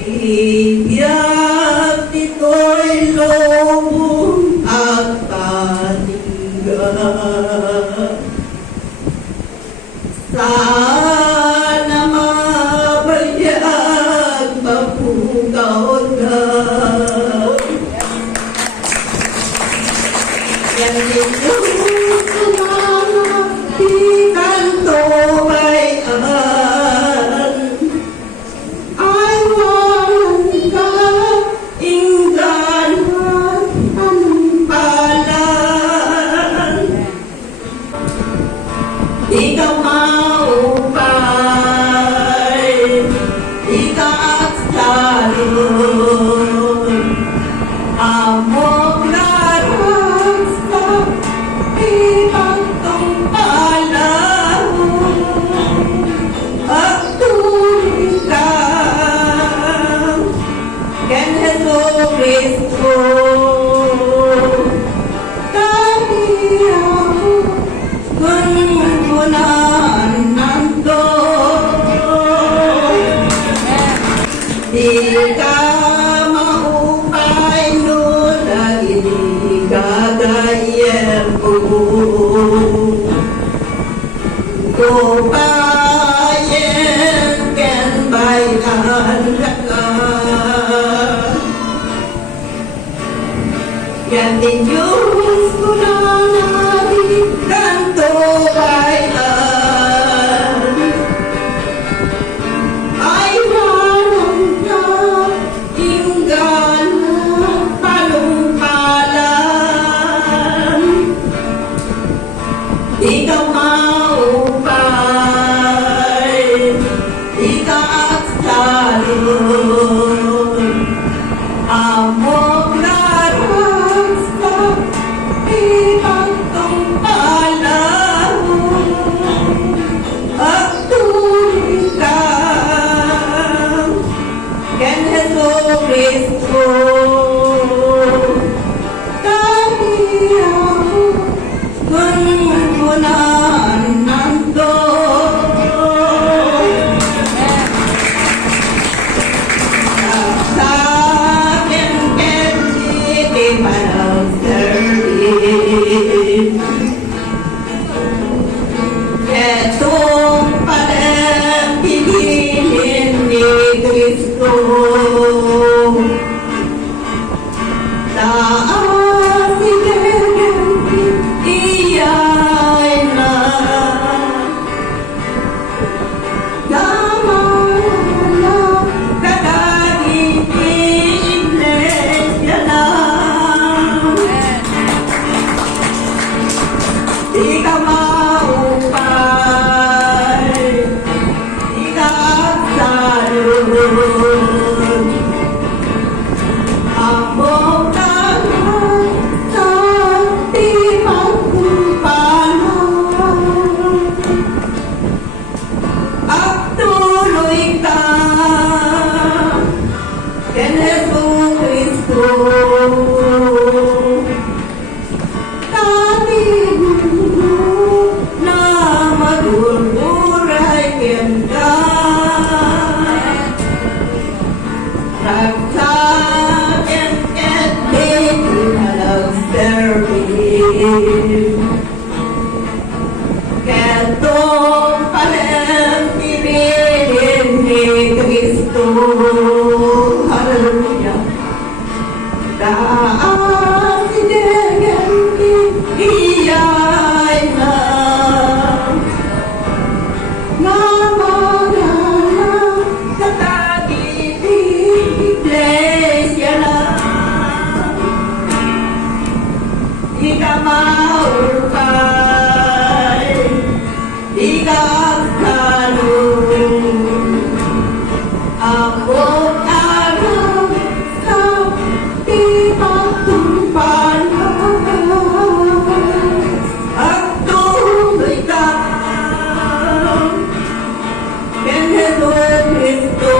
Iyak nito'y lubong at taningan. Sana mabayag mapugaw na. Yan ninyo di kanto bayan. Ay walang ka inggan anong palan. Di ka maupay, di ka at talon. Amok laras ka, ibang tong palahon. At tuloy ka, ken Jesu Cristo. Di ka maupay no na inigagayan ko. Kupayen ken bayan ka. Yan din Diyos ko na narin kanto bayan. Ay walang ka inggan panumpalan. Di ka maupay, di ka at talon. Amok laras ka, ibang tong palahon. At tuloy ka, ken Jesu Cristo. Dati ako gungunan ng sa akin ken di managsarin. Etong palang pinilin ni Cristo. Taas iganti iya'y na gamala kadaging iglesia na. Di ka maupay, di ka agsalon. Amok laras sa timang kumpanan. At tuloy ka, ken Jesu Cristo. Na magulburay ken ka. Ragsaken ken di managsarin. Ketong palang pinilin ni Cristo. Hallelujah. Taas iganti iya'y na namagana kadaging iglesia na. Di ka maupay, di ka agsalon. Amok laras ka, ibang tong palahon. At tuloy ka, ken Jesu Cristo.